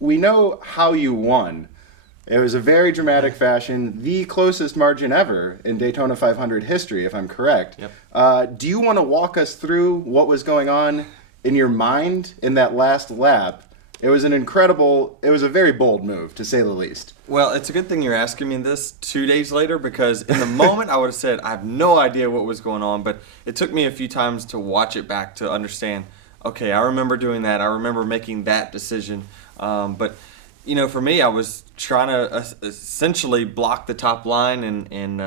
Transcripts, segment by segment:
we know how you won. It was a very dramatic fashion, the closest margin ever in Daytona 500 history, if I'm correct. Yep. Do you want to walk us through what was going on in your mind in that last lap? It was a very bold move, to say the least. Well, it's a good thing you're asking me this 2 days later, because in the moment I would have said I have no idea what was going on, but it took me a few times to watch it back to understand, okay, I remember doing that. I remember making that decision. But, for me, I was trying to essentially block the top line, and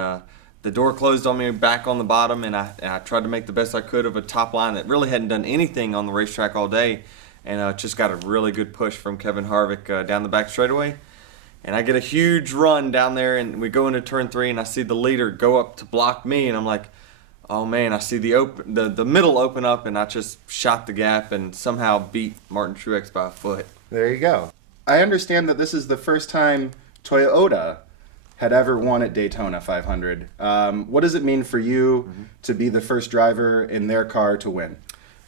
the door closed on me back on the bottom, and I tried to make the best I could of a top line that really hadn't done anything on the racetrack all day. And just got a really good push from Kevin Harvick down the back straightaway. And I get a huge run down there, and we go into turn 3, and I see the leader go up to block me, and I'm like, oh man, I see the middle open up, and I just shot the gap and somehow beat Martin Truex by a foot. There you go. I understand that this is the first time Toyota had ever won at Daytona 500. What does it mean for you to be the first driver in their car to win?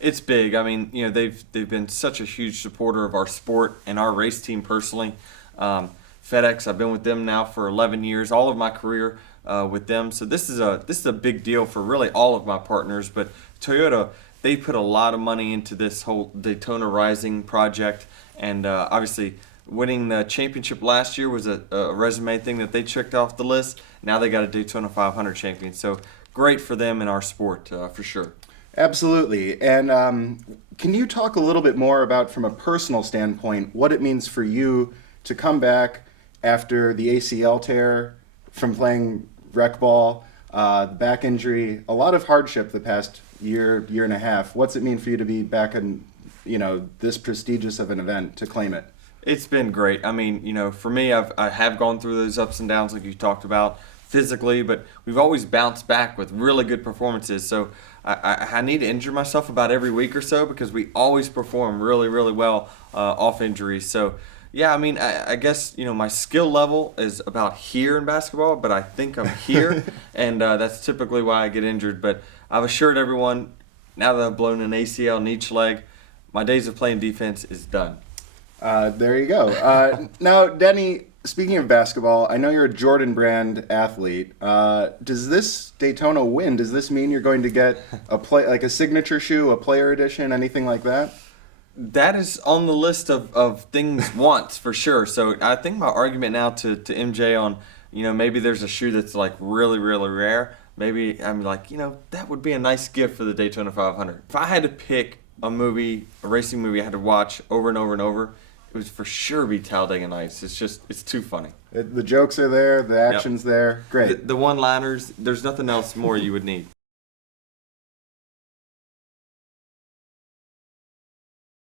It's big. I mean, they've been such a huge supporter of our sport and our race team personally. FedEx, I've been with them now for 11 years, all of my career with them. So this is a big deal for really all of my partners. But Toyota, they put a lot of money into this whole Daytona Rising project, and obviously winning the championship last year was a resume thing that they checked off the list. Now they got a Daytona 500 champion. So great for them in our sport for sure. Absolutely. And can you talk a little bit more about, from a personal standpoint, what it means for you to come back after the ACL tear from playing rec ball, back injury, a lot of hardship the past year and a half? What's it mean for you to be back in, this prestigious of an event to claim it? It's been great. I mean, for me, I have gone through those ups and downs like you talked about physically, but we've always bounced back with really good performances. So I need to injure myself about every week or so, because we always perform really, really well off injuries. So, yeah, I mean, I guess, my skill level is about here in basketball, but I think I'm here, and that's typically why I get injured. But I've assured everyone, now that I've blown an ACL in each leg, my days of playing defense is done. There you go. Now, Denny, speaking of basketball, I know you're a Jordan brand athlete. Does this Daytona win, does this mean you're going to get a signature shoe, a player edition, anything like that? That is on the list of things wants for sure. So I think my argument now to MJ on, maybe there's a shoe that's like really, really rare. Maybe I'm like, that would be a nice gift for the Daytona 500. If I had to pick a racing movie I had to watch over and over and over, it would for sure be Talladega Nights. It's too funny. The jokes are there, the action's there. Great. The one-liners, there's nothing else more you would need.